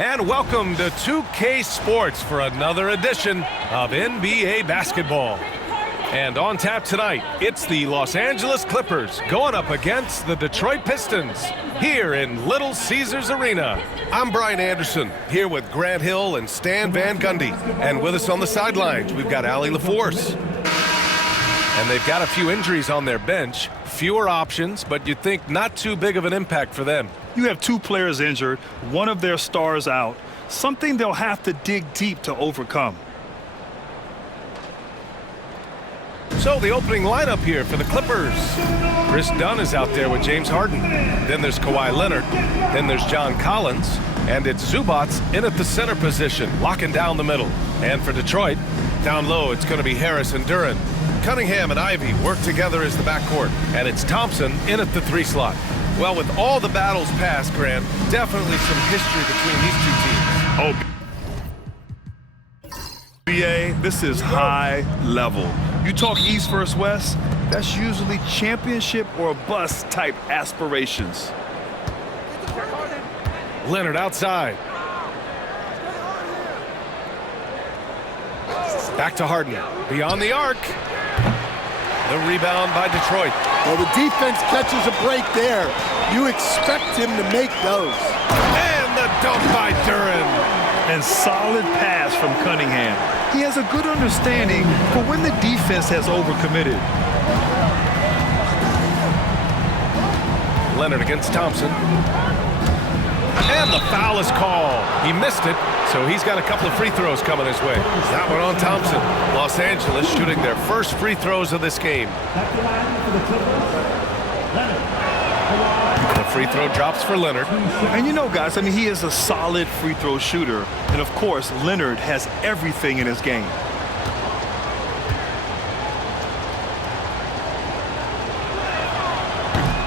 And welcome to 2K Sports for another edition of NBA basketball. And on tap tonight, it's the Los Angeles Clippers going up against the Detroit Pistons here in Little Caesars Arena. I'm Brian Anderson, here with Grant Hill and Stan Van Gundy. And with us on the sidelines, we've got Allie LaForce. And they've got a few injuries on their bench, fewer options, but you'd think not too big of an impact for them. You have two players injured, one of their stars out, something they'll have to dig deep to overcome. So the opening lineup here for the Clippers. Chris Dunn is out there with James Harden. Then there's Kawhi Leonard. Then there's John Collins. And it's Zubac in at the center position, locking down the middle. And for Detroit, down low, it's going to be Harris and Duren. Cunningham and Ivy work together as the backcourt. And it's Thompson in at the 3 slot. Well, with all the battles past, Grant, definitely some history between these two teams. BA, this is high level. You talk East versus West, that's usually championship or bust type aspirations. Leonard outside. Back to Harden. Beyond the arc. The rebound by Detroit. Well, the defense catches a break there. You expect him to make those. And the dunk by Duren. And solid pass from Cunningham. He has a good understanding for when the defense has overcommitted. Leonard against Thompson. And the foul is called. He missed it, so he's got a couple of free throws coming his way. That one on Thompson. Los Angeles shooting their first free throws of this game. The free throw drops for Leonard. And you know, guys, I mean, he is a solid free throw shooter. And, of course, Leonard has everything in his game.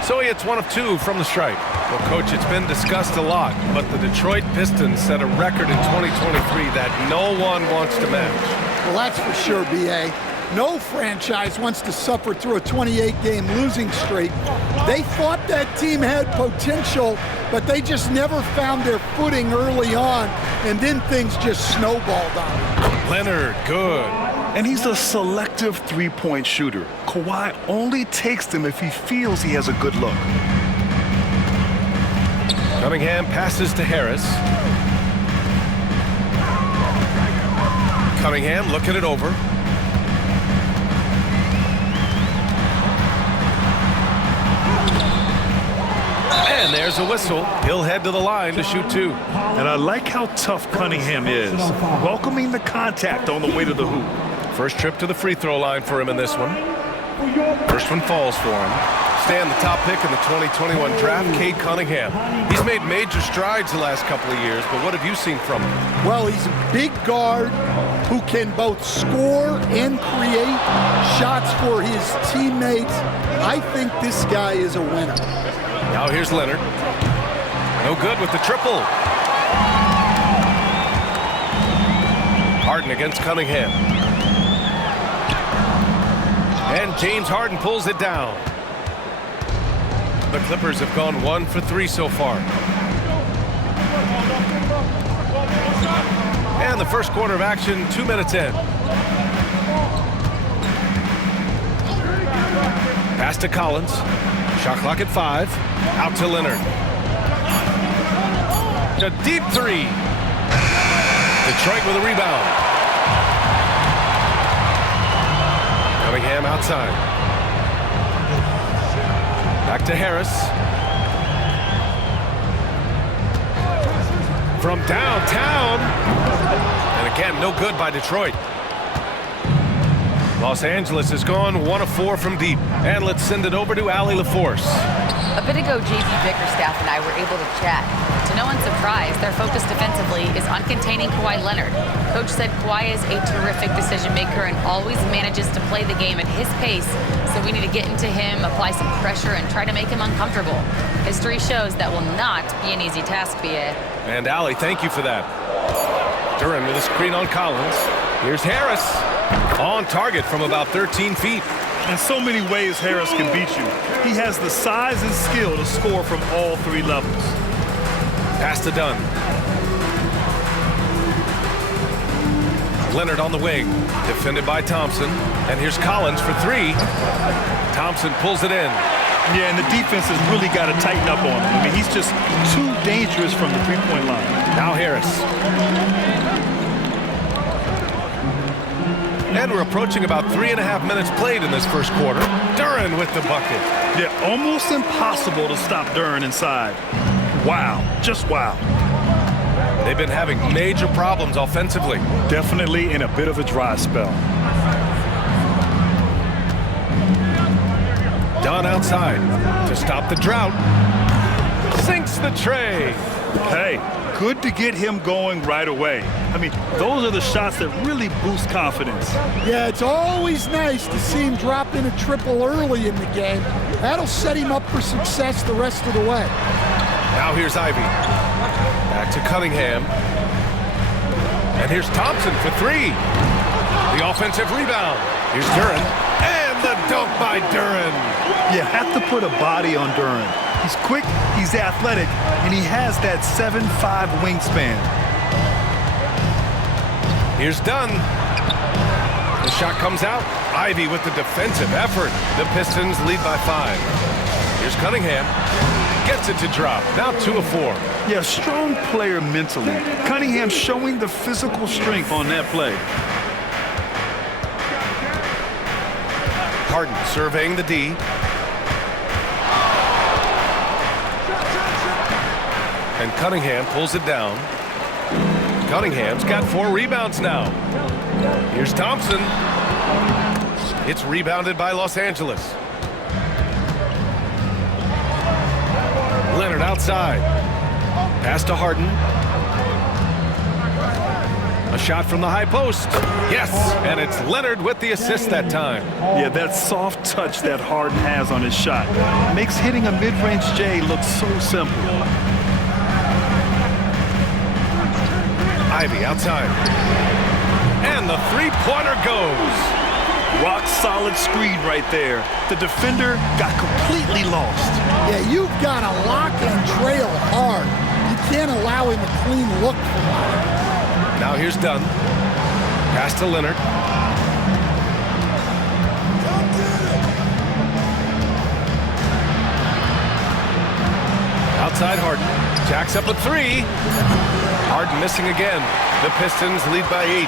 So he hits 1 of 2 from the stripe. Well, Coach, it's been discussed a lot, but the Detroit Pistons set a record in 2023 that no one wants to match. Well, that's for sure, B.A. No franchise wants to suffer through a 28-game losing streak. They thought that team had potential, but they just never found their footing early on, and then things just snowballed on them. Leonard, good. And he's a selective three-point shooter. Kawhi only takes them if he feels he has a good look. Cunningham passes to Harris. Cunningham looking it over. And there's a whistle. He'll head to the line to shoot 2. And I like how tough Cunningham is, welcoming the contact on the way to the hoop. First trip to the free throw line for him in this one. First one falls for him. Stan, the top pick in the 2021 draft, Cade Cunningham. He's made major strides the last couple of years, but what have you seen from him? Well, he's a big guard who can both score and create shots for his teammates. I think this guy is a winner. Now here's Leonard. No good with the triple. Harden against Cunningham. And James Harden pulls it down. The Clippers have gone 1 for 3 so far. And the first quarter of action, 2 minutes in. Pass to Collins. Shot clock at 5. Out to Leonard. A deep 3. Detroit with a rebound. Cunningham outside. Back to Harris. From downtown. And again, no good by Detroit. Los Angeles has gone 1 of 4 from deep. And let's send it over to Allie LaForce. A bit ago, J.B. Bickerstaff and I were able to chat. To no one's surprise, their focus defensively is on containing Kawhi Leonard. Coach said Kawhi is a terrific decision maker and always manages to play the game at his pace, so we need to get into him, apply some pressure, and try to make him uncomfortable. History shows that will not be an easy task, B.A. And Allie, thank you for that. Duren with a screen on Collins. Here's Harris. On target from about 13 feet. In so many ways, Harris can beat you. He has the size and skill to score from all 3 levels. Pass to Dunn. Leonard on the wing, defended by Thompson. And here's Collins for three. Thompson pulls it in. Yeah, and the defense has really got to tighten up on him. I mean, he's just too dangerous from the three-point line. Now Harris. And we're approaching about 3.5 minutes played in this first quarter. Duren with the bucket. Yeah, almost impossible to stop Duren inside. Wow, just wow. They've been having major problems offensively. Definitely in a bit of a dry spell. Dunn outside to stop the drought. Sinks the tray. Hey, good to get him going right away. I mean, those are the shots that really boost confidence. Yeah, it's always nice to see him drop in a triple early in the game. That'll set him up for success the rest of the way. Now here's Ivey. Back to Cunningham. And here's Thompson for three. The offensive rebound. Here's Duren. And the dunk by Duren. You have to put a body on Duren. He's quick, he's athletic, and he has that 7'5" wingspan. Here's Dunn. The shot comes out. Ivey with the defensive effort. The Pistons lead by 5. Here's Cunningham. Gets it to drop. Now 2 of 4. Yeah, strong player mentally. Cunningham showing the physical strength on that play. Harden surveying the D. And Cunningham pulls it down. Cunningham's got 4 rebounds now. Here's Thompson. It's rebounded by Los Angeles. Leonard outside. Pass to Harden. A shot from the high post. Yes, and it's Leonard with the assist that time. Yeah, that soft touch that Harden has on his shot makes hitting a mid-range J look so simple. Ivey outside. And the three-pointer goes. Rock solid screen right there. The defender got completely lost. Yeah, you've got to lock and trail hard. You can't allow him a clean look for that. Now here's Dunn. Pass to Leonard. Outside Harden. Jacks up a 3. Harden missing again. The Pistons lead by 8.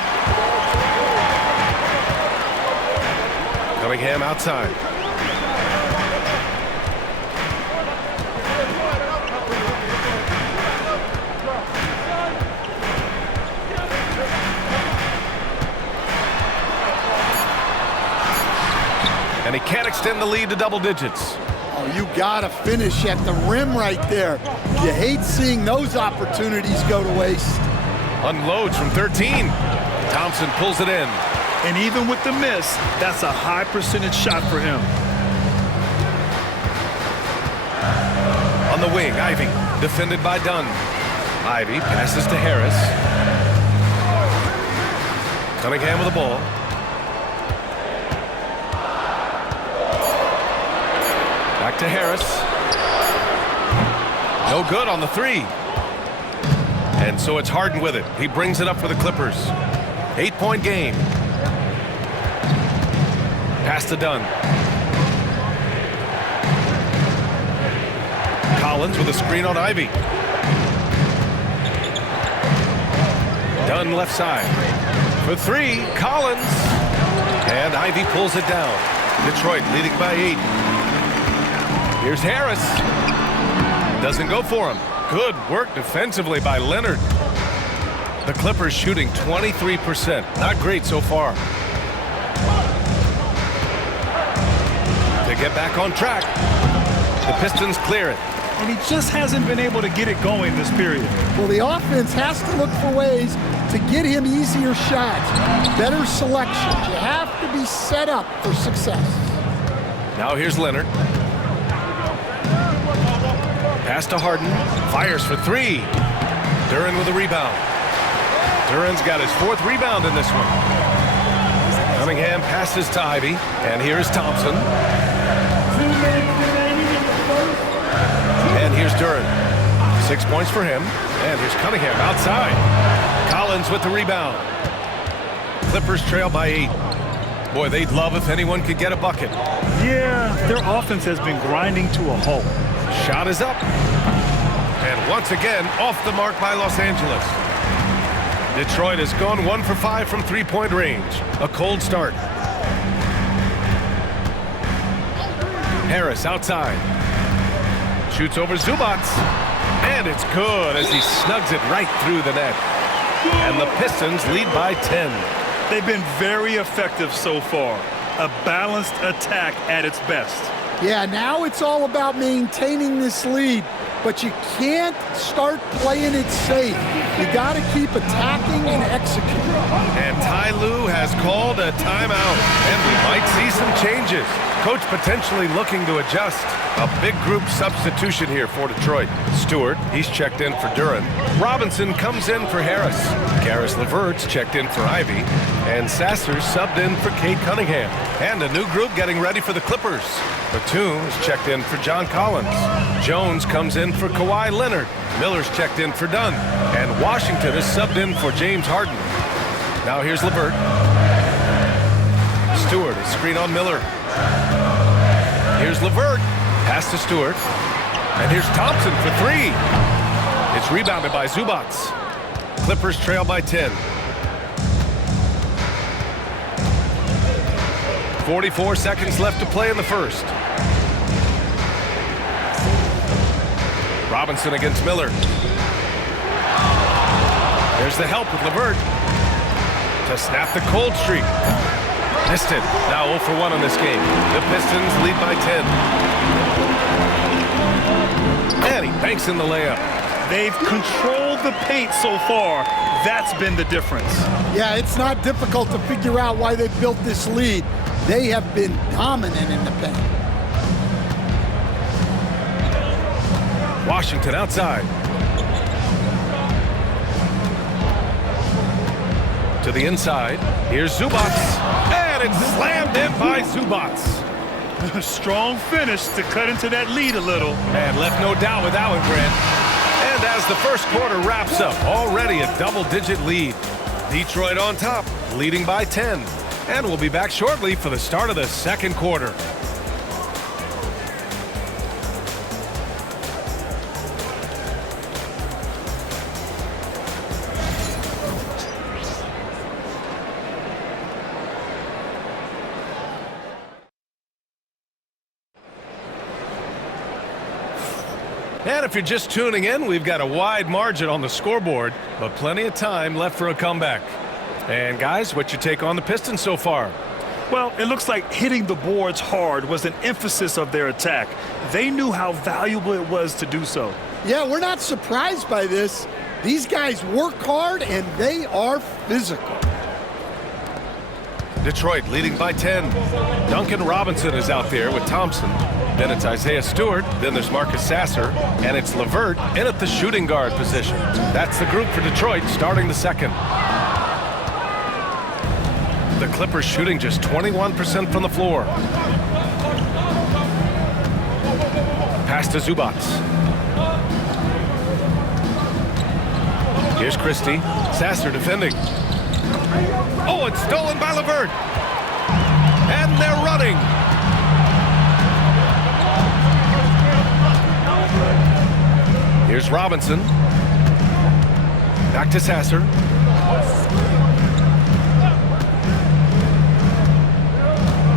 Cunningham outside. And he can't extend the lead to double digits. Oh, you got to finish at the rim right there. You hate seeing those opportunities go to waste. Unloads from 13. Thompson pulls it in. And even with the miss, that's a high percentage shot for him. On the wing, Ivey, defended by Dunn. Ivey passes to Harris. Cunningham with the ball. Back to Harris. No good on the 3. And so it's Harden with it. He brings it up for the Clippers. 8-point game. Pass to Dunn. Collins with a screen on Ivey. Dunn left side. For 3, Collins. And Ivey pulls it down. Detroit leading by 8. Here's Harris. Doesn't go for him. Good work defensively by Leonard. The Clippers shooting 23%. Not great so far. To get back on track, the Pistons clear it. And he just hasn't been able to get it going this period. Well, the offense has to look for ways to get him easier shots, better selections. You have to be set up for success. Now here's Leonard. Pass to Harden. Fires for 3. Duren with a rebound. Duren's got his 4th rebound in this one. Cunningham passes to Ivey. And here's Thompson. And here's Duren. 6 points for him. And here's Cunningham outside. Collins with the rebound. Clippers trail by 8. Boy, they'd love if anyone could get a bucket. Yeah, their offense has been grinding to a halt. Shot is up. And once again, off the mark by Los Angeles. Detroit has gone 1 for 5 from three-point range. A cold start. Harris outside. Shoots over Zubac. And it's good as he snugs it right through the net. And the Pistons lead by 10. They've been very effective so far. A balanced attack at its best. Yeah, now it's all about maintaining this lead, but you can't start playing it safe. You got to keep attacking and executing. And Ty Lue has called a timeout, and we might see some changes. Coach potentially looking to adjust. A big group substitution here for Detroit. Stewart, he's checked in for Duren. Robinson comes in for Harris. Caris LeVert's checked in for Ivy. And Sasser subbed in for Cade Cunningham. And a new group getting ready for the Clippers. Batum is checked in for John Collins. Jones comes in for Kawhi Leonard. Miller's checked in for Dunn. And Washington is subbed in for James Harden. Now here's LeVert. Stewart, a screen on Miller. Here's LeVert. Pass to Stewart. And here's Thompson for 3. It's rebounded by Zubac. Clippers trail by 10. 44 seconds left to play in the first. Robinson against Miller. There's the help with LeVert to snap the cold streak. Missed it. Now 0 for 1 on this game. The Pistons lead by 10. And he banks in the layup. They've controlled the paint so far. That's been the difference. Yeah, it's not difficult to figure out why they built this lead. They have been dominant in the paint. Washington outside. To the inside. Here's Zubac. And it's slammed in by Zubac. A strong finish to cut into that lead a little. And left no doubt with that one, Grant. And as the first quarter wraps up, already a double-digit lead. Detroit on top, leading by 10. And we'll be back shortly for the start of the second quarter. And if you're just tuning in, we've got a wide margin on the scoreboard, but plenty of time left for a comeback. And guys, what's your take on the Pistons so far? Well, it looks like hitting the boards hard was an emphasis of their attack. They knew how valuable it was to do so. Yeah, we're not surprised by this. These guys work hard and they are physical. Detroit leading by 10. Duncan Robinson is out there with Thompson. Then it's Isaiah Stewart. Then there's Marcus Sasser. And it's LeVert in at the shooting guard position. That's the group for Detroit starting the second. The Clippers shooting just 21% from the floor. Pass to Zubac. Here's Christie. Sasser defending. Oh, it's stolen by LeVert. And they're running. Here's Robinson. Back to Sasser.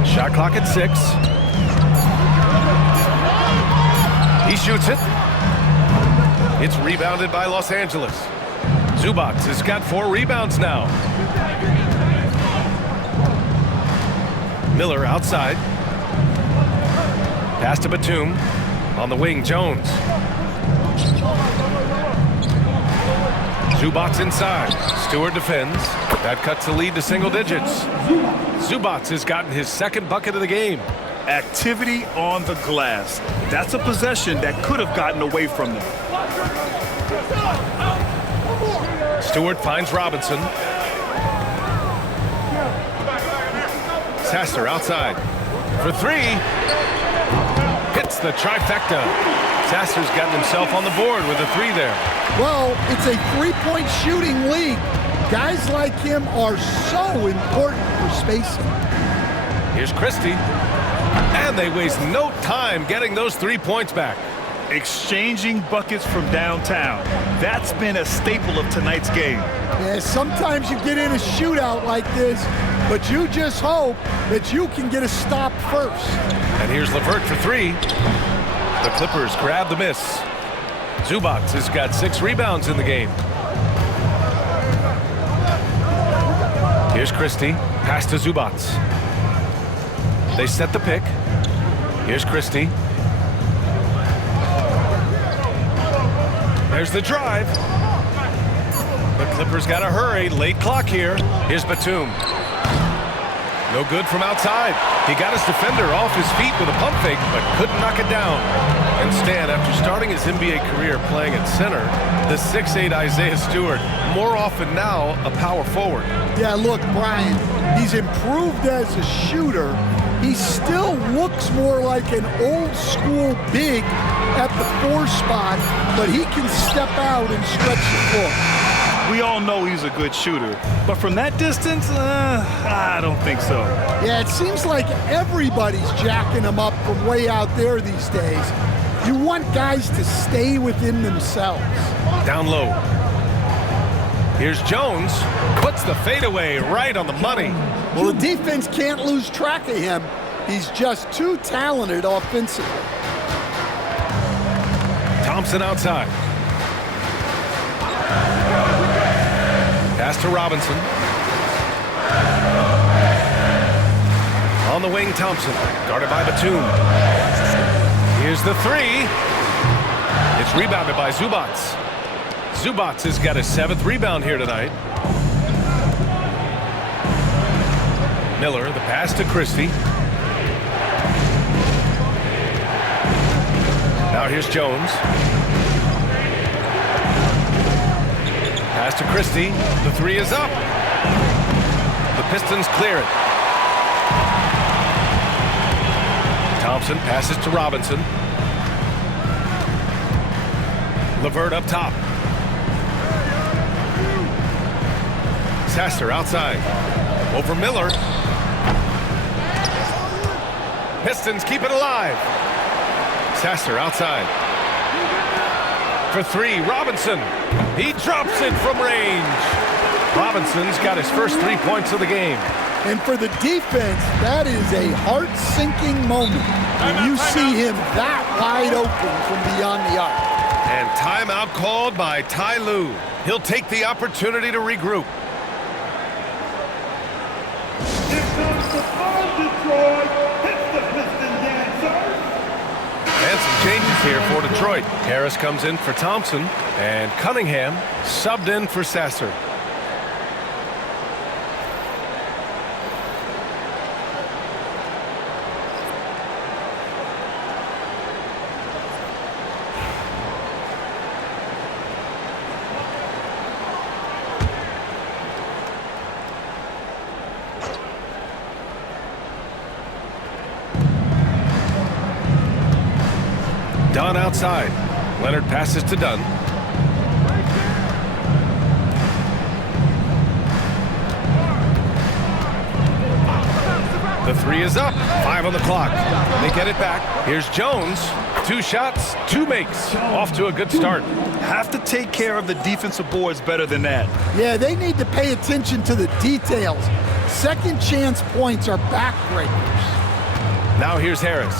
Shot clock at 6. He shoots it. It's rebounded by Los Angeles. Zubac has got 4 rebounds now. Miller outside. Pass to Batum. On the wing, Jones. Zubac inside. Stewart defends. That cuts the lead to single digits. Zubac has gotten his second bucket of the game. Activity on the glass. That's a possession that could have gotten away from them. Stewart finds Robinson. Sasser outside. For 3. Hits the trifecta. Sasser's gotten himself on the board with a 3 there. Well, it's a 3-point shooting lead. Guys like him are so important for spacing. Here's Christie. And they waste no time getting those 3 points back. Exchanging buckets from downtown. That's been a staple of tonight's game. Yeah, sometimes you get in a shootout like this, but you just hope that you can get a stop first. And here's LeVert for 3. The Clippers grab the miss. Zubac has got 6 rebounds in the game. Here's Christie. Pass to Zubac. They set the pick. Here's Christie. There's the drive. The Clippers got to hurry. Late clock here. Here's Batum. No good from outside. He got his defender off his feet with a pump fake, but couldn't knock it down. And Stan, after starting his NBA career playing at center, the 6'8" Isaiah Stewart, more often now a power forward. Yeah, look, Brian, he's improved as a shooter. He still looks more like an old school big at the 4 spot, but he can step out and stretch the floor. We all know he's a good shooter, but from that distance, I don't think so. Yeah, it seems like everybody's jacking him up from way out there these days. You want guys to stay within themselves. Down low. Here's Jones. Puts the fadeaway right on the money. Well, the defense can't lose track of him. He's just too talented offensively. Thompson outside. Pass to Robinson. On the wing, Thompson. Guarded by Batum. Here's the 3. It's rebounded by Zubac. Zubac has got his 7th rebound here tonight. Miller, the pass to Christie. Now here's Jones. Pass to Christie. The 3 is up. The Pistons clear it. Thompson passes to Robinson. LeVert up top. Sasser outside. Over Miller. Pistons keep it alive. Sasser outside. For 3, Robinson. He drops it from range. Robinson's got his first 3 points of the game. And for the defense, that is a heart-sinking moment when you see him that wide open from beyond the arc. And timeout called by Ty Lue. He'll take the opportunity to regroup. And some changes here for Detroit. Harris comes in for Thompson, and Cunningham subbed in for Sasser. Dunn outside. Leonard passes to Dunn. The 3 is up. 5 on the clock. They get it back. Here's Jones. 2 shots, 2 makes. Off to a good start. Have to take care of the defensive boards better than that. Yeah, they need to pay attention to the details. Second chance points are backbreakers. Now here's Harris.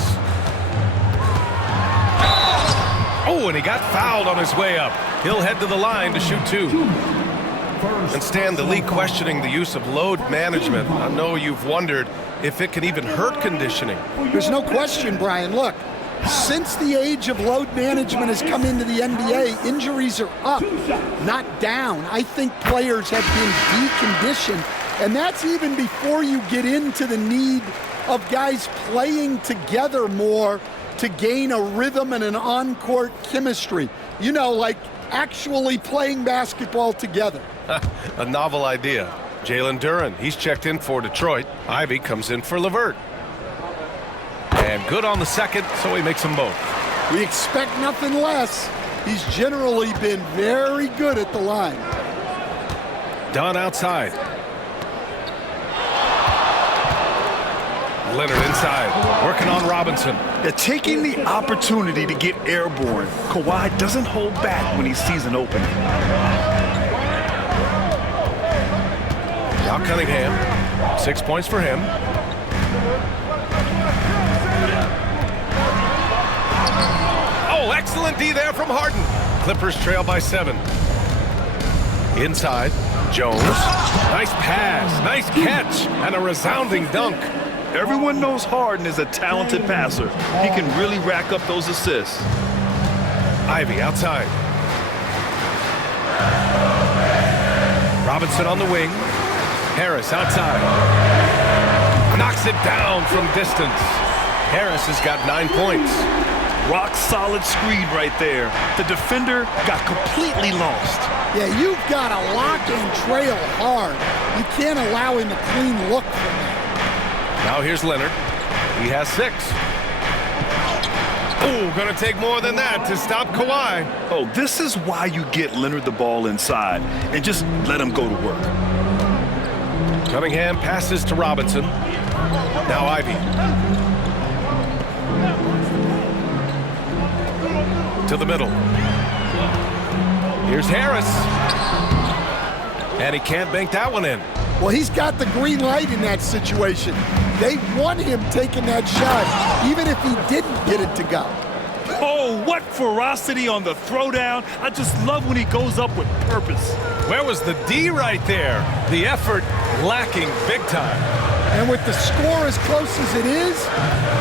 Oh, and he got fouled on his way up. He'll head to the line to shoot 2. And Stan, the league questioning the use of load management. I know you've wondered if it can even hurt conditioning. There's no question, Brian. Look, since the age of load management has come into the NBA, injuries are up, not down. I think players have been deconditioned, and that's even before you get into the need of guys playing together more to gain a rhythm and an on-court chemistry. You know, like actually playing basketball together. A novel idea. Jalen Duren, he's checked in for Detroit. Ivy comes in for LeVert. And good on the second, so he makes them both. We expect nothing less. He's generally been very good at the line. Dunn outside. Leonard inside, working on Robinson. They're taking the opportunity to get airborne. Kawhi doesn't hold back when he sees an opening. Now Cunningham, 6 points for him. Oh, excellent D there from Harden. Clippers trail by 7. Inside, Jones. Nice pass, nice catch, and a resounding dunk. Everyone knows Harden is a talented passer. He can really rack up those assists. Ivy outside. Robinson on the wing. Harris outside. Knocks it down from distance. Harris has got 9 points. Rock solid screen right there. The defender got completely lost. Yeah, you've got to lock and trail hard. You can't allow him a clean look from that. Now here's Leonard. He has 6. Ooh, gonna take more than that to stop Kawhi. Oh, this is why you get Leonard the ball inside and just let him go to work. Cunningham passes to Robinson. Now Ivy. To the middle. Here's Harris. And he can't bank that one in. Well, he's got the green light in that situation. They want him taking that shot, even if he didn't get it to go. Oh, what ferocity on the throwdown. I just love when he goes up with purpose. Where was the D right there? The effort lacking big time. And with the score as close as it is,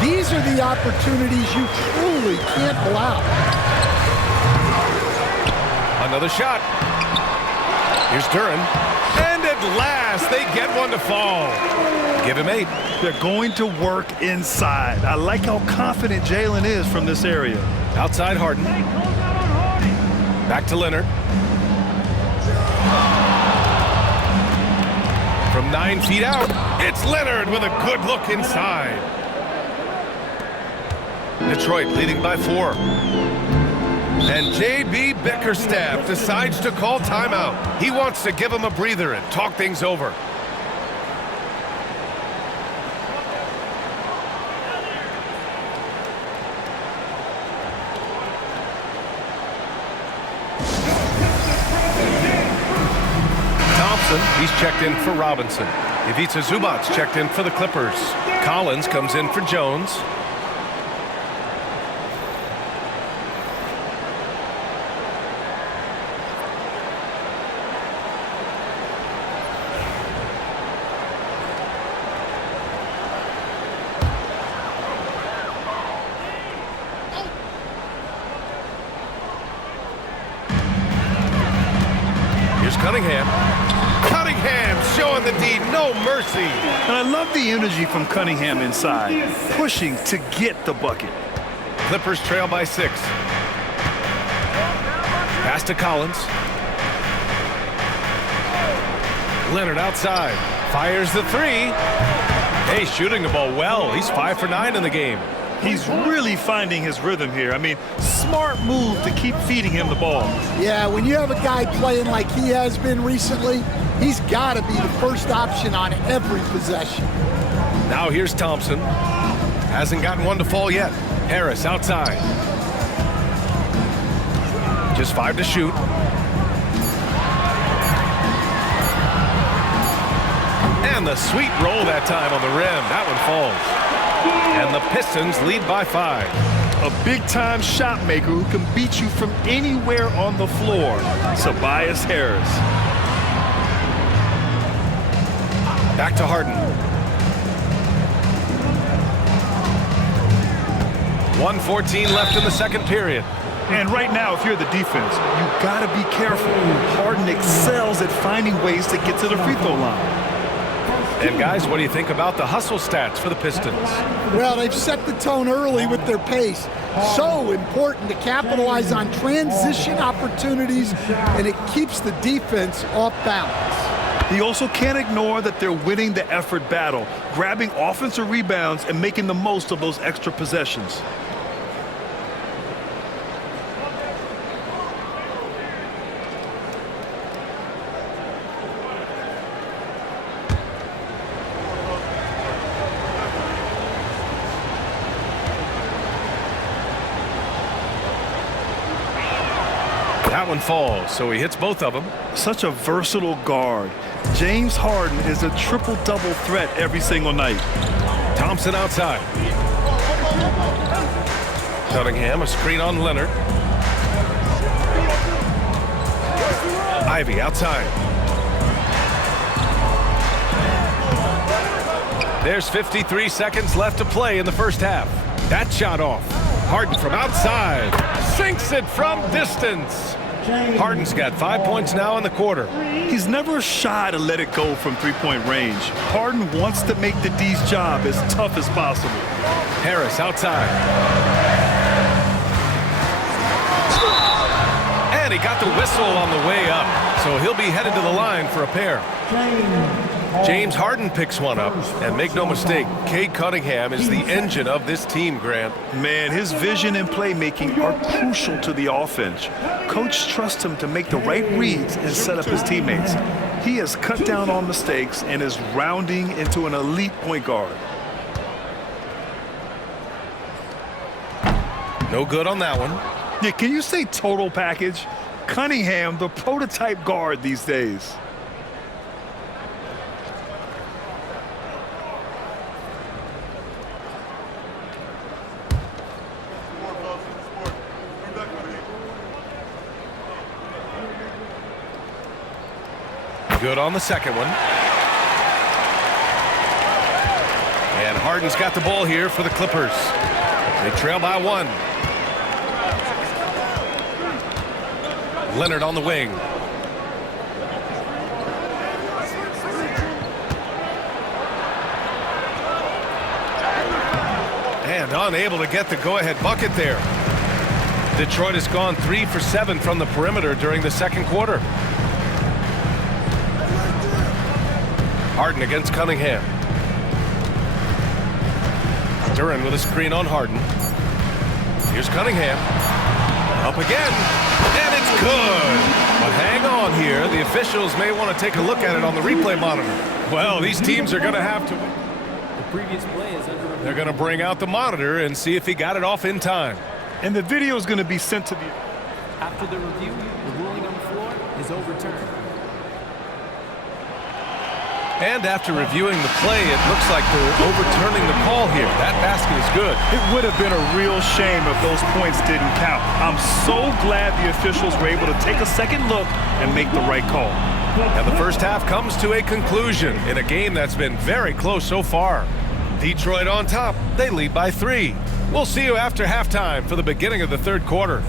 these are the opportunities you truly can't allow. Another shot. Here's Duren. And at last, they get one to fall. Give him 8. They're going to work inside. I like how confident Jalen is from this area. Outside Harden. Back to Leonard. From 9 feet out, it's Leonard with a good look inside. Detroit leading by 4. And J.B. Bickerstaff decides to call timeout. He wants to give him a breather and talk things over. Thompson, he's checked in for Robinson. Ivica Zubac checked in for the Clippers. Collins comes in for Jones. Cunningham. Cunningham showing the D no mercy. And I love the energy from Cunningham inside, pushing to get the bucket. Clippers trail by 6. Pass to Collins. Leonard outside. Fires the 3. Hey, shooting the ball well. He's 5 for 9 in the game. He's really finding his rhythm here. I mean, smart move to keep feeding him the ball. Yeah, when you have a guy playing like he has been recently, he's got to be the first option on every possession. Now here's Thompson. Hasn't gotten one to fall yet. Harris outside. Just 5 to shoot. And the sweet roll that time on the rim. That one falls. And the Pistons lead by 5. A big-time shot maker who can beat you from anywhere on the floor. Tobias Harris. Back to Harden. 1:14 left in the second period. And right now, if you're the defense, you got to be careful. Harden excels at finding ways to get to the free throw line. And guys, what do you think about the hustle stats for the Pistons? Well, they've set the tone early with their pace. So important to capitalize on transition opportunities, and it keeps the defense off balance. You also can't ignore that they're winning the effort battle, grabbing offensive rebounds and making the most of those extra possessions. That one falls, so he hits both of them. Such a versatile guard. James Harden is a triple-double threat every single night. Thompson outside. Cunningham, a screen on Leonard. Ivy outside. There's 53 seconds left to play in the first half. That shot off. Harden from outside. Sinks it from distance. Harden's got 5 points now in the quarter. He's never shy to let it go from three-point range. Harden wants to make the D's job as tough as possible. Harris outside. And he got the whistle on the way up, so he'll be headed to the line for a pair. James Harden picks one up, and make no mistake, Cade Cunningham is the engine of this team, Grant. Man, his vision and playmaking are crucial to the offense. Coach trusts him to make the right reads and set up his teammates. He has cut down on mistakes and is rounding into an elite point guard. No good on that one. Yeah, can you say total package? Cunningham, the prototype guard these days. Good on the second one. And Harden's got the ball here for the Clippers. They trail by one. Leonard on the wing. And unable to get the go-ahead bucket there. Detroit has gone 3 for 7 from the perimeter during the second quarter. Harden against Cunningham. Duren with a screen on Harden. Here's Cunningham. Up again. And it's good. But hang on here. The officials may want to take a look at it on the replay monitor. Well, these teams are going to have to. The previous play is under review. They're going to bring out the monitor and see if he got it off in time. And the video is going to be sent to the... After the review, the ruling on the floor is overturned. And after reviewing the play, it looks like they're overturning the call here. That basket is good. It would have been a real shame if those points didn't count. I'm so glad the officials were able to take a second look and make the right call. And the first half comes to a conclusion in a game that's been very close so far. Detroit on top. They lead by 3. We'll see you after halftime for the beginning of the third quarter.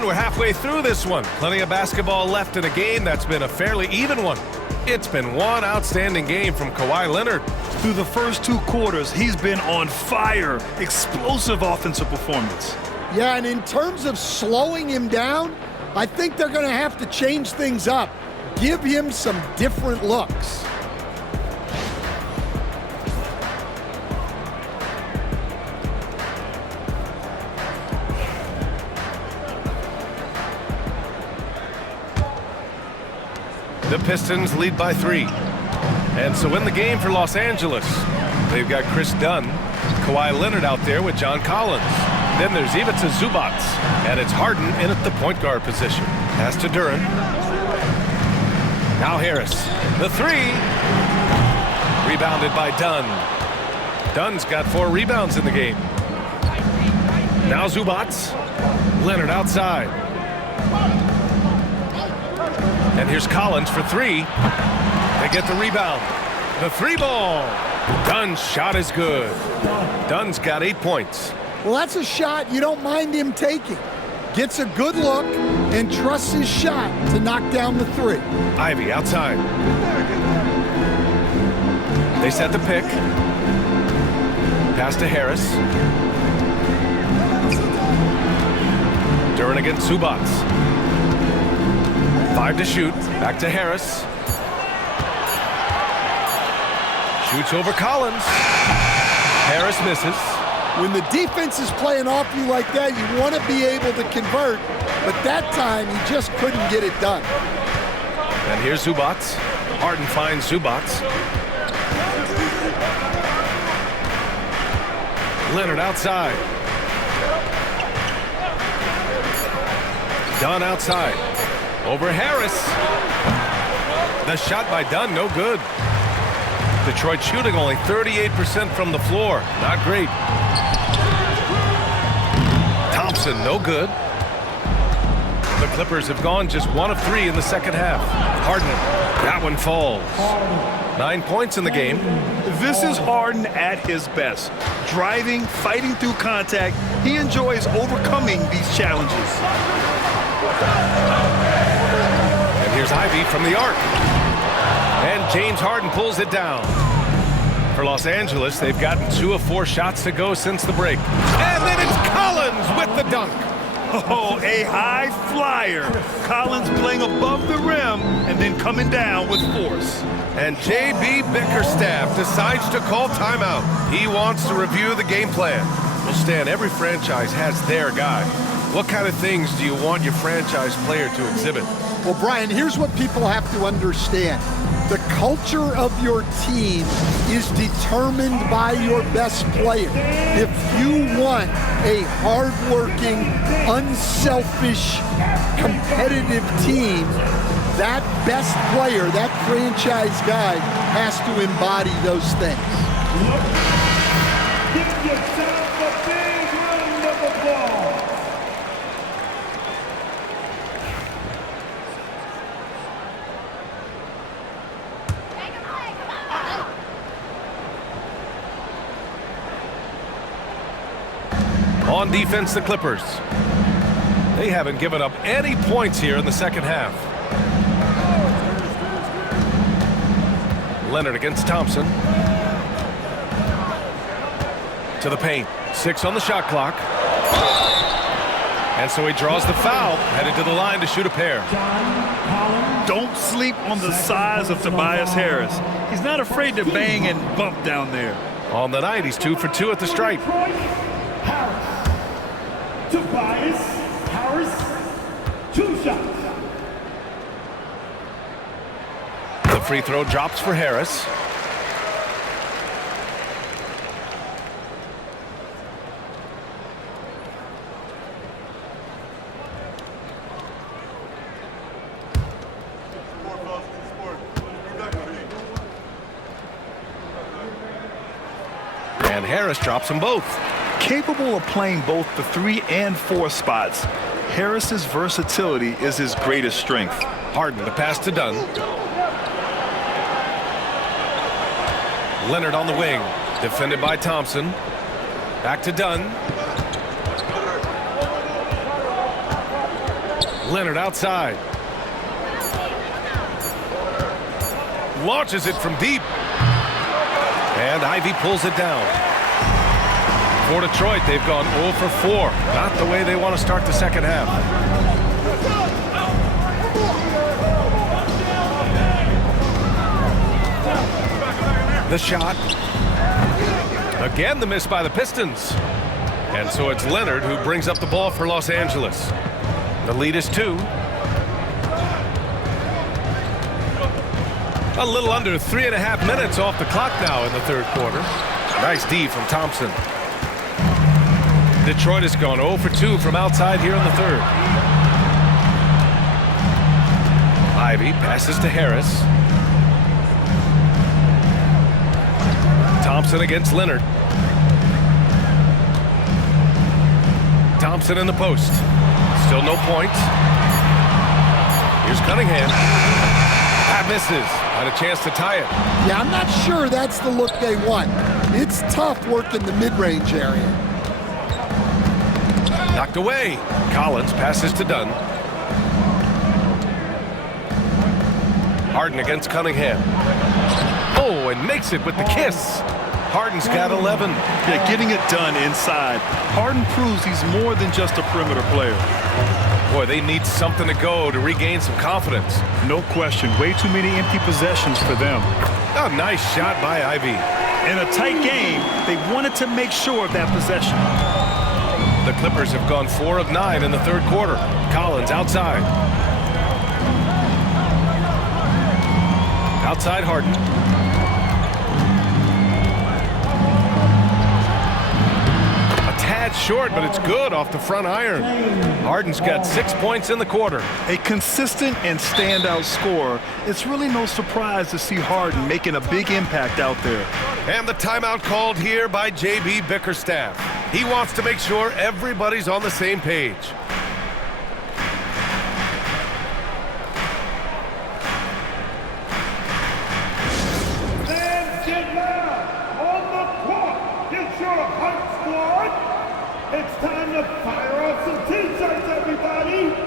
And we're halfway through this one. Plenty of basketball left in a game that's been a fairly even one. It's been one outstanding game from Kawhi Leonard. Through the first 2 quarters, he's been on fire. Explosive offensive performance. Yeah, and in terms of slowing him down, I think they're going to have to change things up. Give him some different looks. The Pistons lead by 3. And so in the game for Los Angeles, they've got Chris Dunn, Kawhi Leonard out there with John Collins. Then there's Ivica Zubac, and it's Harden in at the point guard position. Pass to Duren. Now Harris. The 3. Rebounded by Dunn. Dunn's got 4 rebounds in the game. Now Zubats. Leonard outside. And here's Collins for three. They get the rebound. The three ball. Dunn's shot is good. Dunn's got 8 points. Well, that's a shot you don't mind him taking. Gets a good look and trusts his shot to knock down the three. Ivy outside. They set the pick. Pass to Harris. Duren against Zubats. 5 to shoot. Back to Harris. Shoots over Collins. Harris misses. When the defense is playing off you like that, you want to be able to convert, but that time he just couldn't get it done. And here's Zubats. Harden finds Zubats. Leonard outside. Dunn outside. Over Harris. The shot by Dunn, no good. Detroit shooting only 38% from the floor. Not great. Thompson, no good. The Clippers have gone just 1 of 3 in the second half. Harden, that one falls. 9 points in the game. This is Harden at his best. Driving, fighting through contact. He enjoys overcoming these challenges. And here's Ivy from the arc. And James Harden pulls it down. For Los Angeles, they've gotten 2 of 4 shots to go since the break. And then it's Collins with the dunk. Oh, a high flyer. Collins playing above the rim and then coming down with force. And J.B. Bickerstaff decides to call timeout. He wants to review the game plan. Well, Stan, every franchise has their guy. What kind of things do you want your franchise player to exhibit? Well, Brian, here's what people have to understand. The culture of your team is determined by your best player. If you want a hardworking, unselfish, competitive team, that best player, that franchise guy, has to embody those things. Give yourself a big round of applause. On defense, the Clippers. They haven't given up any points here in the second half. Leonard against Thompson. To the paint. 6 on the shot clock. And so he draws the foul, headed to the line to shoot a pair. Don't sleep on the size of Tobias Harris. He's not afraid to bang and bump down there. On the night, he's 2 for 2 at the stripe. Tobias Harris, 2 shots. The free throw drops for Harris. And Harris drops them both. Capable of playing both the 3 and 4 spots, Harris's versatility is his greatest strength. Harden to pass to Dunn. Leonard on the wing, defended by Thompson. Back to Dunn. Leonard outside. Launches it from deep. And Ivy pulls it down. For Detroit, they've gone 0 for 4. Not the way they want to start the second half. The shot. Again, the miss by the Pistons. And so it's Leonard who brings up the ball for Los Angeles. The lead is 2. A little under 3.5 minutes off the clock now in the third quarter. Nice D from Thompson. Detroit has gone 0 for 2 from outside here in the third. Ivy passes to Harris. Thompson against Leonard. Thompson in the post. Still no points. Here's Cunningham. That misses. Had a chance to tie it. Yeah, I'm not sure that's the look they want. It's tough working the mid-range area. Knocked away. Collins passes to Dunn. Harden against Cunningham. Oh, and makes it with the kiss. Harden's got 11. Yeah, getting it done inside. Harden proves he's more than just a perimeter player. Boy, they need something to go to regain some confidence. No question. Way too many empty possessions for them. A nice shot by Ivy. In a tight game, they wanted to make sure of that possession. The Clippers have gone 4 of 9 in the third quarter. Collins outside. Outside Harden. A tad short, but it's good off the front iron. Harden's got 6 points in the quarter. A consistent and standout scorer. It's really no surprise to see Harden making a big impact out there. And the timeout called here by J.B. Bickerstaff. He wants to make sure everybody's on the same page. Fans get loud. On the court, it's your hype squad. It's time to fire off some T-shirts, everybody.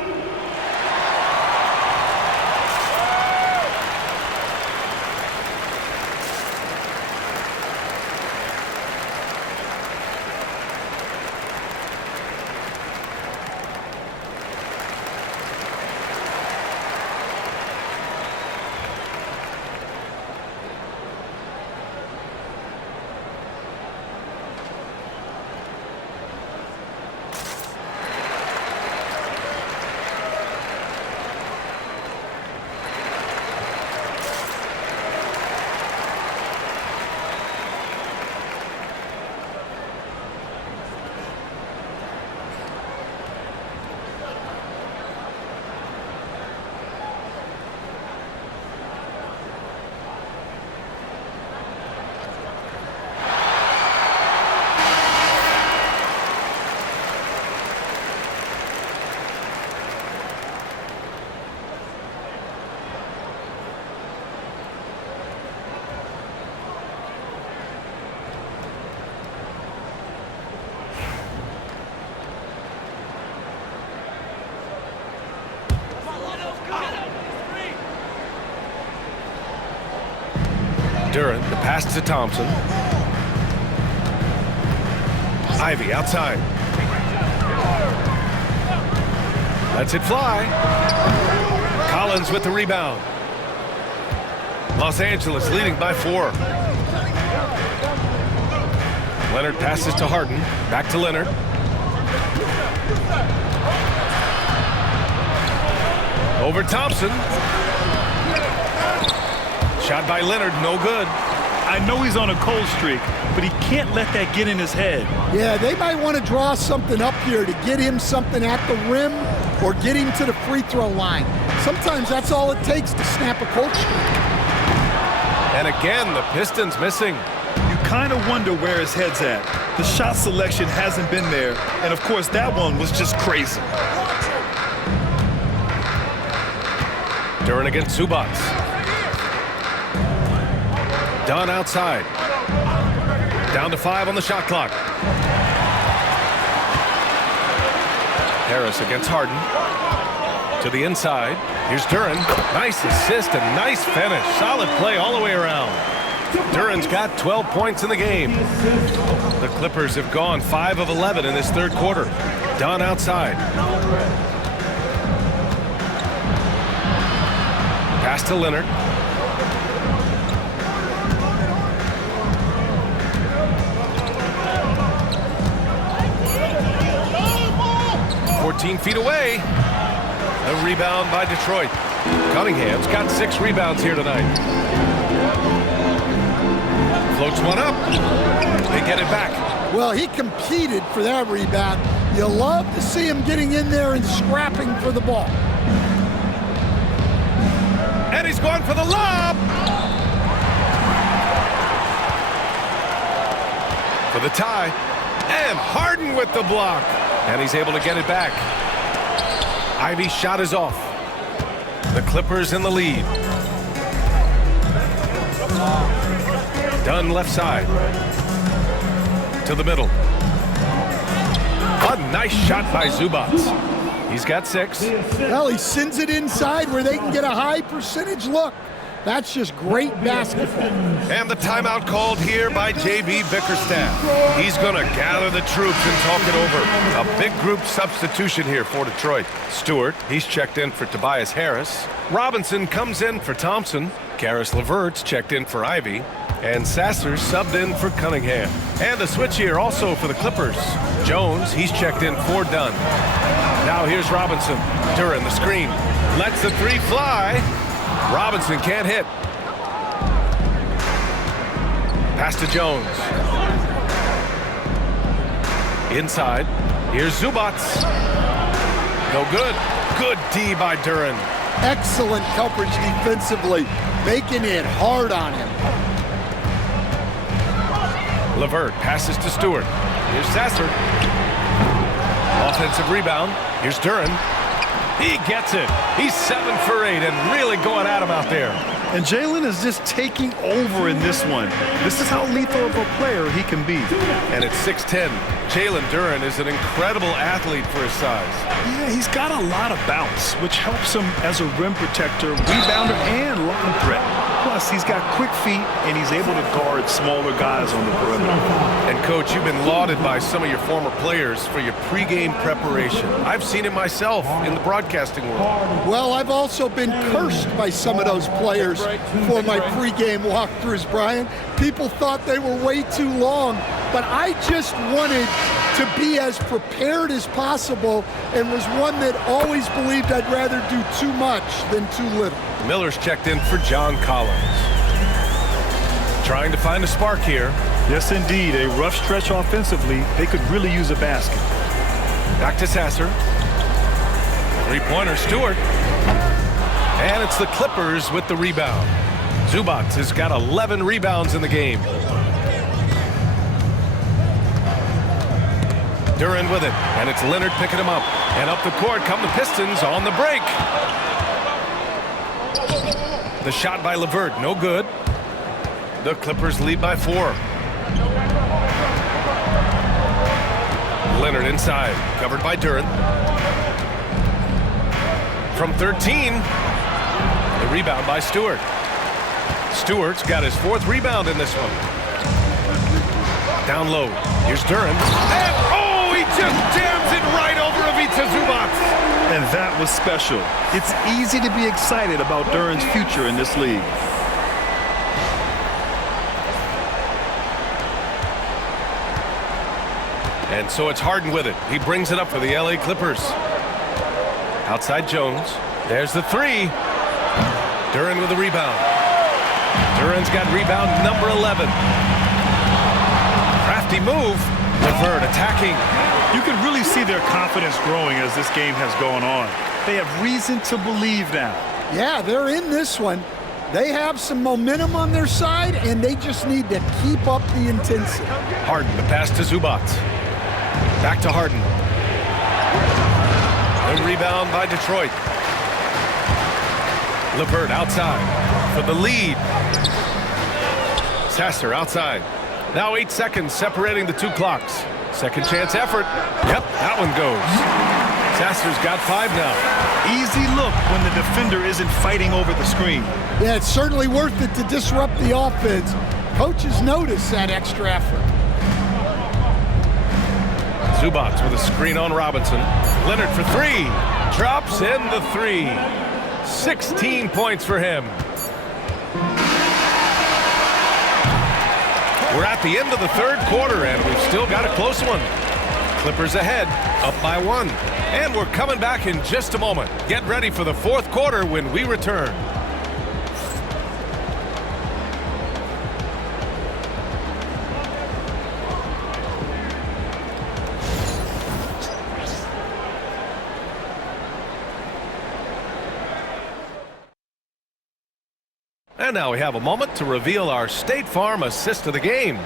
Duren, the pass to Thompson. Ivy outside. Lets it fly. Collins with the rebound. Los Angeles leading by 4. Leonard passes to Harden. Back to Leonard. Over Thompson. Shot by Leonard, no good. I know he's on a cold streak, but he can't let that get in his head. Yeah, they might want to draw something up here to get him something at the rim or get him to the free throw line. Sometimes that's all it takes to snap a cold streak. And again, the Pistons missing. You kind of wonder where his head's at. The shot selection hasn't been there, and of course that one was just crazy. Duren against Zubats. Dunn outside. Down to 5 on the shot clock. Harris against Harden. To the inside. Here's Duren. Nice assist and nice finish. Solid play all the way around. Duren's got 12 points in the game. The Clippers have gone 5 of 11 in this third quarter. Dunn outside. Pass to Leonard. 14 feet away. A rebound by Detroit. Cunningham's got 6 rebounds here tonight. Floats one up. They get it back. Well, he competed for that rebound. You love to see him getting in there and scrapping for the ball. And he's going for the lob. For the tie. And Harden with the block. And he's able to get it back. Ivey's shot is off. The Clippers in the lead. Dunn left side. To the middle. A nice shot by Zubac. He's got 6. Well, he sends it inside where they can get a high percentage look. That's just great basketball. And the timeout called here by J.B. Bickerstaff. He's going to gather the troops and talk it over. A big group substitution here for Detroit. Stewart, he's checked in for Tobias Harris. Robinson comes in for Thompson. Karis LeVert's checked in for Ivey. And Sasser subbed in for Cunningham. And a switch here also for the Clippers. Jones, he's checked in for Dunn. Now here's Robinson. Duren, the screen. Lets the 3 fly. Robinson can't hit. Pass to Jones. Inside. Here's Zubac. No good. Good D by Duren. Excellent coverage defensively, making it hard on him. LeVert passes to Stewart. Here's Sasser. Offensive rebound. Here's Duren. He gets it. He's 7 for 8 and really going at him out there. And Jalen is just taking over in this one. This is how lethal of a player he can be. And it's 6'10". Jalen Duren is an incredible athlete for his size. Yeah, he's got a lot of bounce, which helps him as a rim protector, rebounder, and line threat. Plus, he's got quick feet, and he's able to guard smaller guys on the perimeter. And, Coach, you've been lauded by some of your former players for your pregame preparation. I've seen it myself in the broadcasting world. Well, I've also been cursed by some of those players for my pregame walkthroughs, Brian. People thought they were way too long, but I just wanted to be as prepared as possible and was one that always believed I'd rather do too much than too little. Miller's checked in for John Collins. Trying to find a spark here. Yes, indeed. A rough stretch offensively. They could really use a basket. Back to Sasser. Three-pointer, Stewart. And it's the Clippers with the rebound. Zubac has got 11 rebounds in the game. Duren with it, and it's Leonard picking him up. And up the court come the Pistons on the break. The shot by LeVert, no good. The Clippers lead by 4. Leonard inside, covered by Duren. From 13, the rebound by Stewart. Stewart's got his 4th rebound in this one. Down low, here's Duren. And oh, he just jams it right over Ivica Zubac. And that was special. It's easy to be excited about Duren's future in this league. And so it's Harden with it. He brings it up for the LA Clippers. Outside Jones. There's the 3. Duren with the rebound. Duren's got rebound number 11. Crafty move. LeVert attacking. You can really see their confidence growing as this game has gone on. They have reason to believe now. Yeah, they're in this one. They have some momentum on their side, and they just need to keep up the intensity. Harden, the pass to Zubac. Back to Harden. The rebound by Detroit. LeVert outside for the lead. Sasser outside. Now 8 seconds separating the 2 clocks. Second chance effort. Yep, that one goes. Sasser's got 5 now. Easy look when the defender isn't fighting over the screen. Yeah, it's certainly worth it to disrupt the offense. Coaches notice that extra effort. Zubac with a screen on Robinson. Leonard for 3. Drops in the 3. 16 points for him. We're at the end of the 3rd quarter, and we've still got a close one. Clippers ahead, up by 1. And we're coming back in just a moment. Get ready for the 4th quarter when we return. And now we have a moment to reveal our State Farm assist of the game.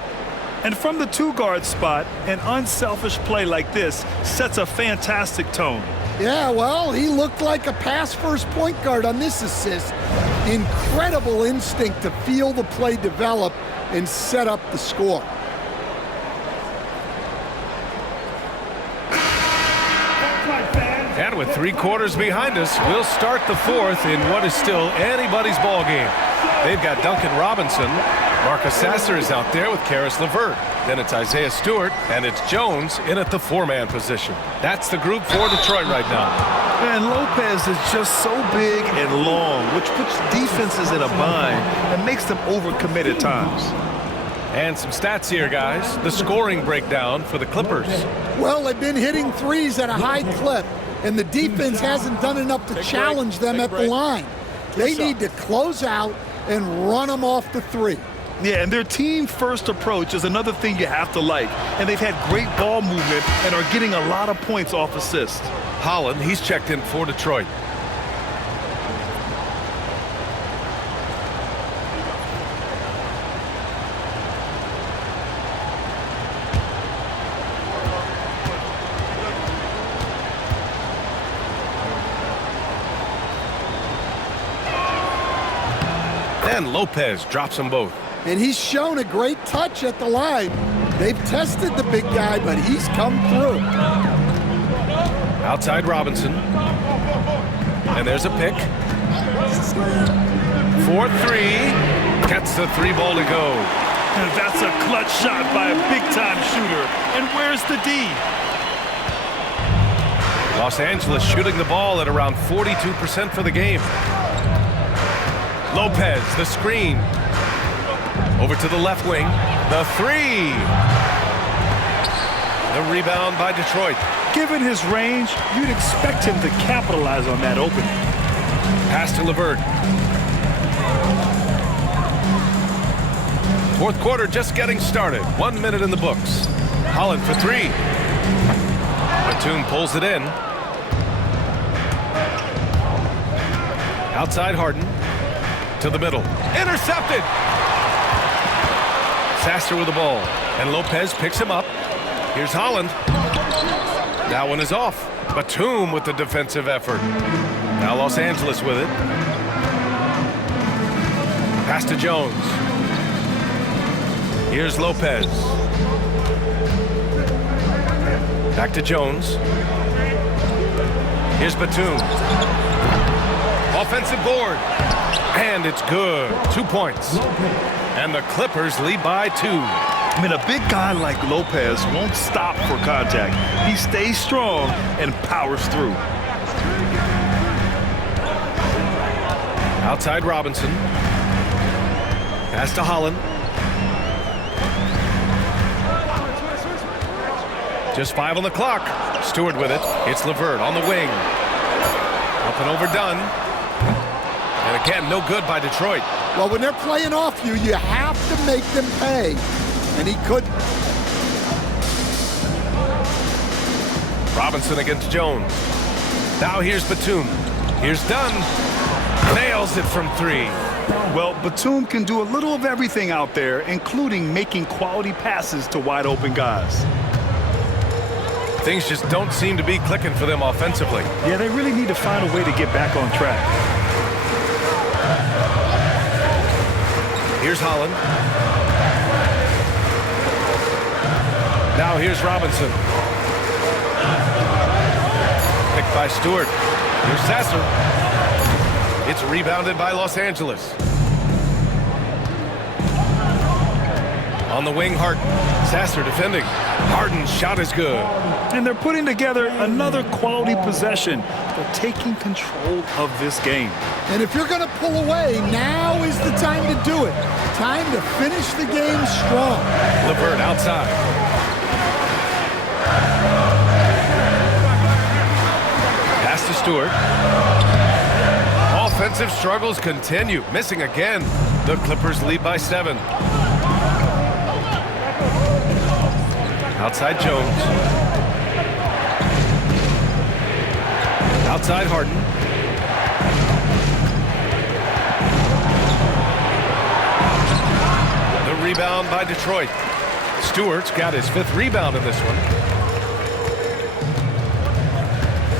And from the two-guard spot, an unselfish play like this sets a fantastic tone. Yeah, well, he looked like a pass-first point guard on this assist. Incredible instinct to feel the play develop and set up the score. And with 3 quarters behind us, we'll start the fourth in what is still anybody's ball game. They've got Duncan Robinson. Marcus Sasser is out there with Karis LeVert. Then it's Isaiah Stewart, and it's Jones in at the 4-man position. That's the group for Detroit right now. And Lopez is just so big and long, which puts defenses in a bind and makes them overcommit at times. And some stats here, guys. The scoring breakdown for the Clippers. Well, they've been hitting threes at a high clip, and the defense hasn't done enough to challenge them at the line. They need to close out and run them off the three. Yeah, and their team-first approach is another thing you have to like. And they've had great ball movement and are getting a lot of points off assists. Holland, he's checked in for Detroit. And Lopez drops them both. And he's shown a great touch at the line. They've tested the big guy, but he's come through. Outside Robinson. And there's a pick. 4-3. Gets the 3-ball to go. And that's a clutch shot by a big-time shooter. And where's the D? Los Angeles shooting the ball at around 42% for the game. Lopez, the screen. Over to the left wing. The 3. The rebound by Detroit. Given his range, you'd expect him to capitalize on that opening. Pass to LeVert. Fourth quarter just getting started. 1 minute in the books. Holland for 3. Batum pulls it in. Outside Harden. To the middle. Intercepted! Sasser with the ball. And Lopez picks him up. Here's Holland. That one is off. Batum with the defensive effort. Now Los Angeles with it. Pass to Jones. Here's Lopez. Back to Jones. Here's Batum. Offensive board. And it's good. 2 points. And the Clippers lead by 2. I mean, a big guy like Lopez won't stop for contact. He stays strong and powers through. Outside Robinson. Pass to Holland. Just 5 on the clock. Stewart with it. It's LeVert on the wing. Up and overdone. And again, no good by Detroit. Well, when they're playing off you, you have to make them pay. And he couldn't. Robinson against Jones. Now here's Batum. Here's Dunn. Nails it from 3. Well, Batum can do a little of everything out there, including making quality passes to wide-open guys. Things just don't seem to be clicking for them offensively. Yeah, they really need to find a way to get back on track. Here's Holland. Now here's Robinson. Picked by Stewart. Here's Sasser. It's rebounded by Los Angeles. On the wing, Harden. Sasser defending. Harden's shot is good. And they're putting together another quality possession. They're taking control of this game. And if you're going to pull away, now is the time to do it. Time to finish the game strong. LeVert outside. Pass to Stewart. Offensive struggles continue. Missing again. The Clippers lead by 7. Outside Jones. Outside Harden. The rebound by Detroit. Stewart's got his 5th rebound in this one.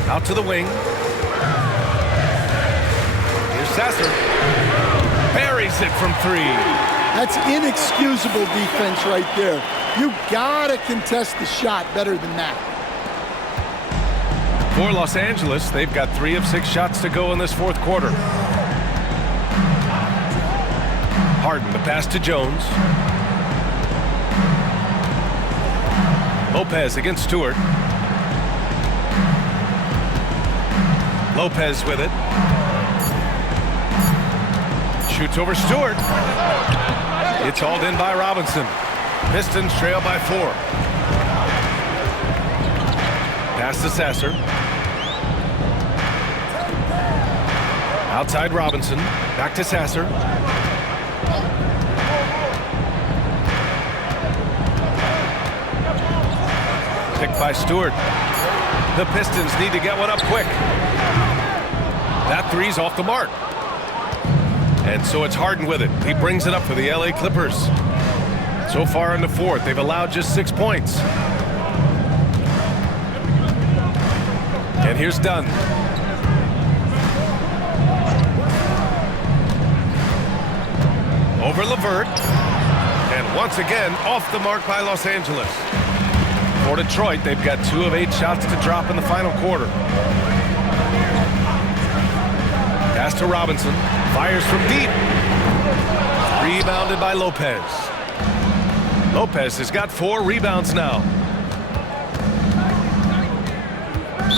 Out to the wing. Here's Sasser. Buries it from 3. That's inexcusable defense right there. You gotta contest the shot better than that. For Los Angeles, they've got 3 of 6 shots to go in this 4th quarter. Harden, the pass to Jones. Lopez against Stewart. Lopez with it. Shoots over Stewart. It's hauled in by Robinson. Pistons trail by 4. Pass to Sasser. Outside Robinson. Back to Sasser. Picked by Stewart. The Pistons need to get one up quick. That 3's off the mark. And so it's Harden with it. He brings it up for the LA Clippers. So far in the 4th, they've allowed just 6 points. And here's Dunn. Over LeVert. And once again, off the mark by Los Angeles. For Detroit, they've got 2 of 8 shots to drop in the final quarter. Pass to Robinson. Fires from deep. Rebounded by Lopez. Lopez has got 4 rebounds now.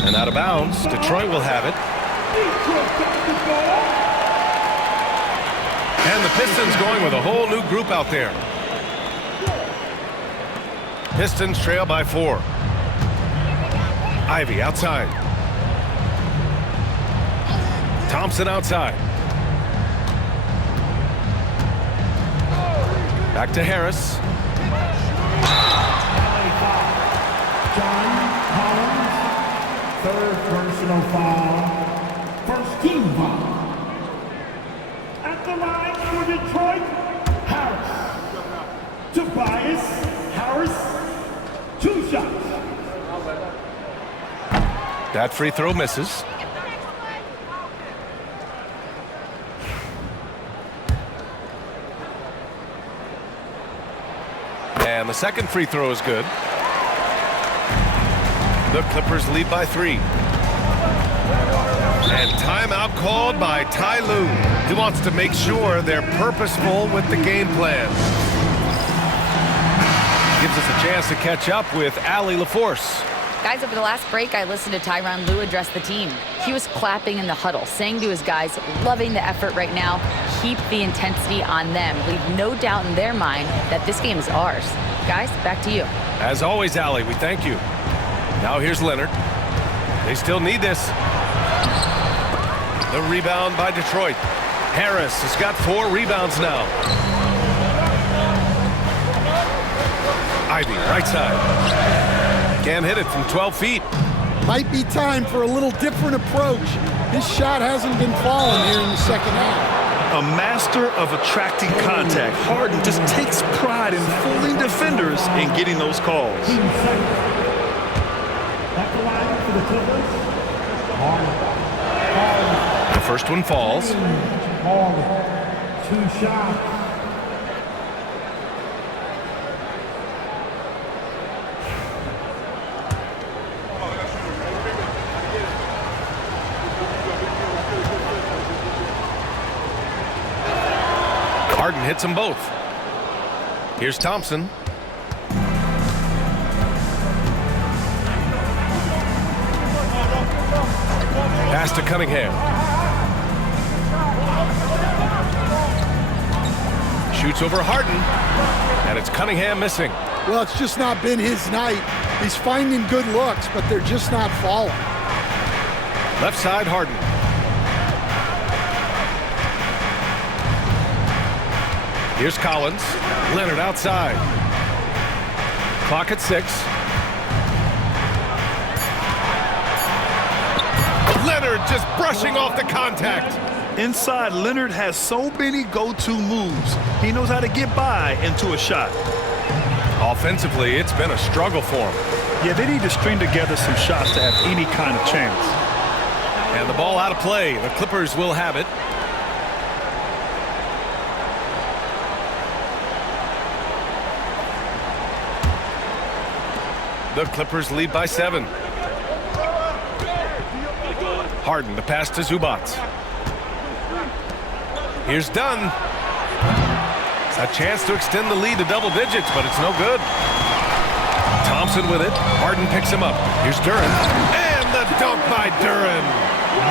And out of bounds, Detroit will have it. And the Pistons going with a whole new group out there. Pistons trail by 4. Ivy outside. Thompson outside. Back to Harris. John Collins, 3rd personal foul, 1st team foul. At the line for Detroit, Harris. Tobias Harris, 2 shots. That free throw misses. And the second free throw is good. The Clippers lead by 3. And timeout called by Ty Lue. He wants to make sure they're purposeful with the game plan. Gives us a chance to catch up with Allie LaForce. Guys, over the last break, I listened to Tyronn Lue address the team. He was clapping in the huddle, saying to his guys, loving the effort right now, keep the intensity on them. Leave no doubt in their mind that this game is ours. Guys, back to you. As always, Allie, we thank you. Now here's Leonard. They still need this. The rebound by Detroit. Harris has got 4 rebounds now. Ivy, right side. Can't hit it from 12 feet. Might be time for a little different approach. His shot hasn't been falling here in the second half. A master of attracting contact, Harden just takes pride in fooling defenders and getting those calls. At the line for the Clippers, The first one falls. 2 shots. Harden hits them both. Here's Thompson. Pass to Cunningham. Shoots over Harden, and it's Cunningham missing. Well, it's just not been his night. He's finding good looks, but they're just not falling. Left side, Harden. Here's Collins. Leonard outside. Clock at 6. Leonard just brushing off the contact. Inside, Leonard has so many go-to moves. He knows how to get by into a shot. Offensively, it's been a struggle for them. Yeah, they need to string together some shots to have any kind of chance. And the ball out of play. The Clippers will have it. The Clippers lead by 7. Harden, the pass to Zubac. Here's Dunn. It's a chance to extend the lead to double digits, but it's no good. Thompson with it. Harden picks him up. Here's Duren. And the dunk by Duren.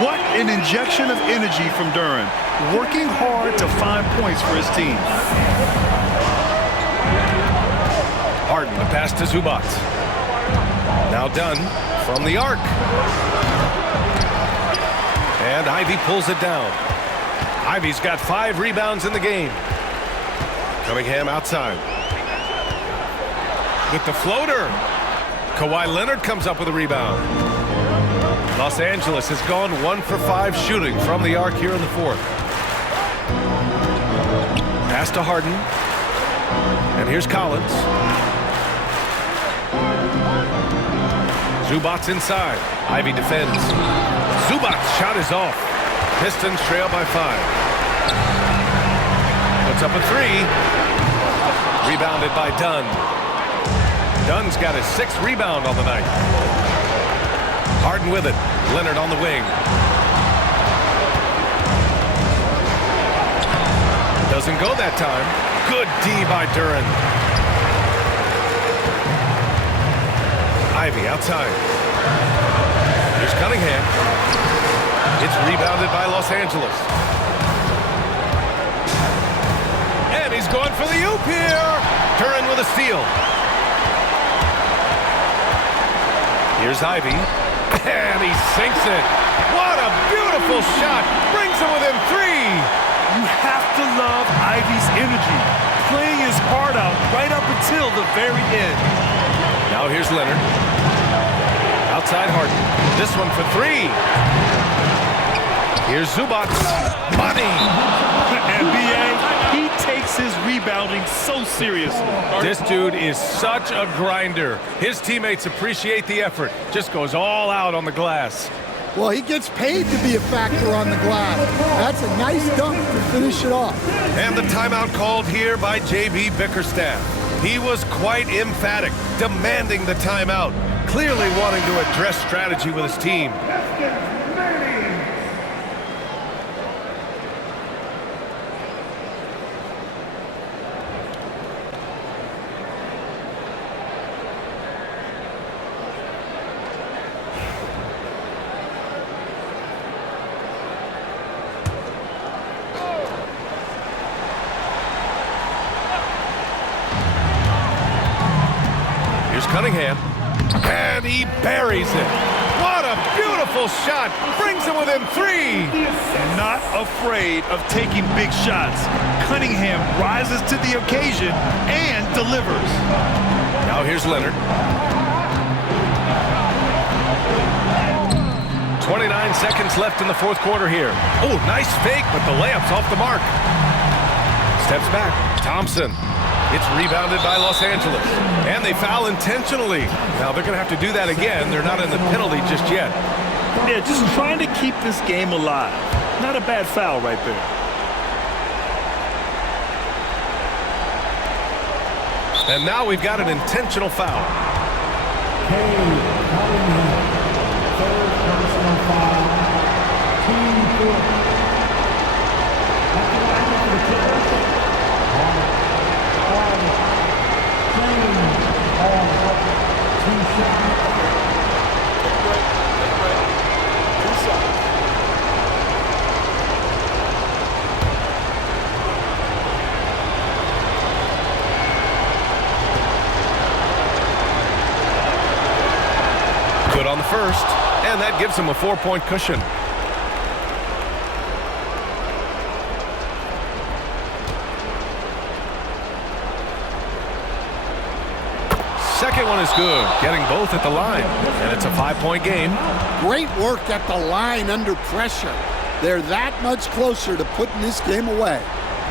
What an injection of energy from Duren. Working hard to find points for his team. Harden, the pass to Zubac. Now Dunn from the arc. And Ivy pulls it down. Ivy's got 5 rebounds in the game. Cunningham outside. With the floater. Kawhi Leonard comes up with a rebound. Los Angeles has gone 1 for 5 shooting from the arc here in the 4th. Pass to Harden. And here's Collins. Zubac inside. Ivy defends. Zubac's shot is off. Pistons trail by 5. Puts up a 3. Rebounded by Dunn. Dunn's got his 6th rebound on the night. Harden with it. Leonard on the wing. Doesn't go that time. Good D by Duren. Ivy outside. Here's Cunningham. It's rebounded by Los Angeles. And he's going for the oop here. Duren with a steal. Here's Ivy. And he sinks it. What a beautiful shot. Brings him within 3. You have to love Ivy's energy. Playing his heart out right up until the very end. Now here's Leonard. Outside Harden. This one for 3. Here's Zubac. Money. And B.A., he takes his rebounding so seriously. This dude is such a grinder. His teammates appreciate the effort. Just goes all out on the glass. Well, he gets paid to be a factor on the glass. That's a nice dunk to finish it off. And the timeout called here by J.B. Bickerstaff. He was quite emphatic, demanding the timeout, clearly wanting to address strategy with his team. Cunningham, and he buries it. What a beautiful shot. Brings him within 3. Not afraid of taking big shots. Cunningham rises to the occasion and delivers. Now here's Leonard. 29 seconds left in the 4th quarter here. Oh, nice fake, but the layup's off the mark. Steps back. Thompson. It's rebounded by Los Angeles. And they foul intentionally. Now they're going to have to do that again. They're not in the penalty just yet. Yeah, just trying to keep this game alive. Not a bad foul right there. And now we've got an intentional foul. Third personal foul. Team 4. Good on the first, and that gives him a 4-point cushion. Second one is good, getting both at the line, and it's a 5-point game. Great work at the line under pressure. They're that much closer to putting this game away.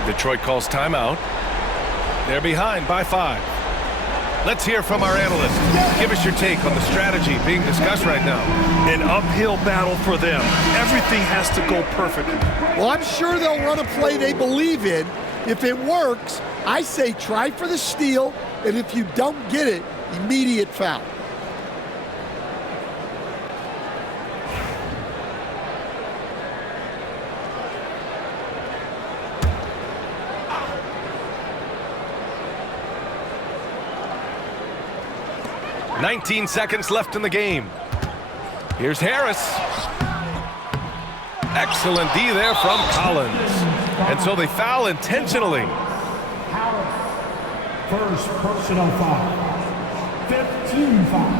Detroit calls timeout. They're behind by 5. Let's hear from our analyst. Give us your take on the strategy being discussed right now. An uphill battle for them. Everything has to go perfectly. Well, I'm sure they'll run a play they believe in. If it works, I say try for the steal, and if you don't get it, immediate foul. "19 seconds left in the game. Here's Harris. Excellent D there from Collins. And so they foul intentionally. Harris, first personal foul. 15 foul.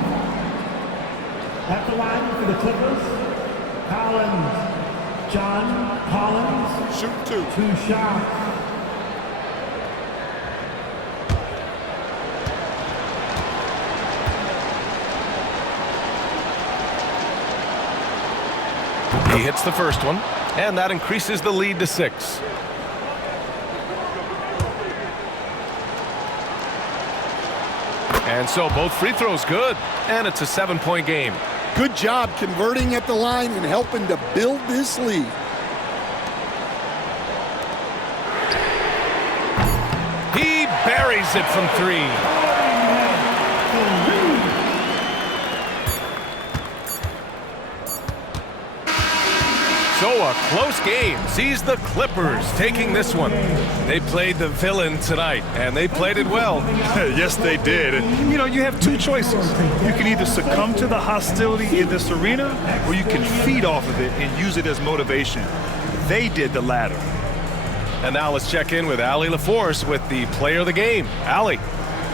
At the line for the Clippers, Collins. John Collins. Shoot 2. 2 shots. He hits the first one, and that increases the lead to 6. And so both free throws good, and it's a 7-point game. Good job converting at the line and helping to build this lead. He buries it from 3. So a close game sees the Clippers taking this one. They played the villain tonight, and they played it well. Yes, they did. And, you have two choices. You can either succumb to the hostility in this arena, or you can feed off of it and use it as motivation. They did the latter. And now let's check in with Allie LaForce with the player of the game. Allie.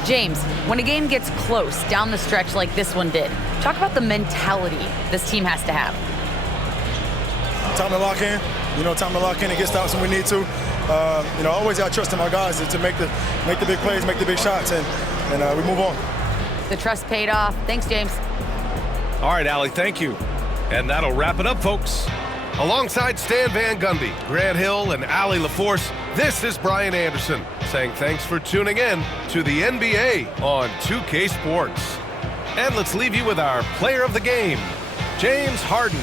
James, when a game gets close down the stretch like this one did, talk about the mentality this team has to have. Time to lock in, time to lock in and get stops when we need to. Always got trust in our guys to make the big plays, make the big shots, and we move on. The trust paid off. Thanks, James. All right, Allie, thank you. And that'll wrap it up, folks. Alongside Stan Van Gundy, Grant Hill, and Allie LaForce, this is Brian Anderson saying thanks for tuning in to the NBA on 2K Sports. And let's leave you with our player of the game, James Harden.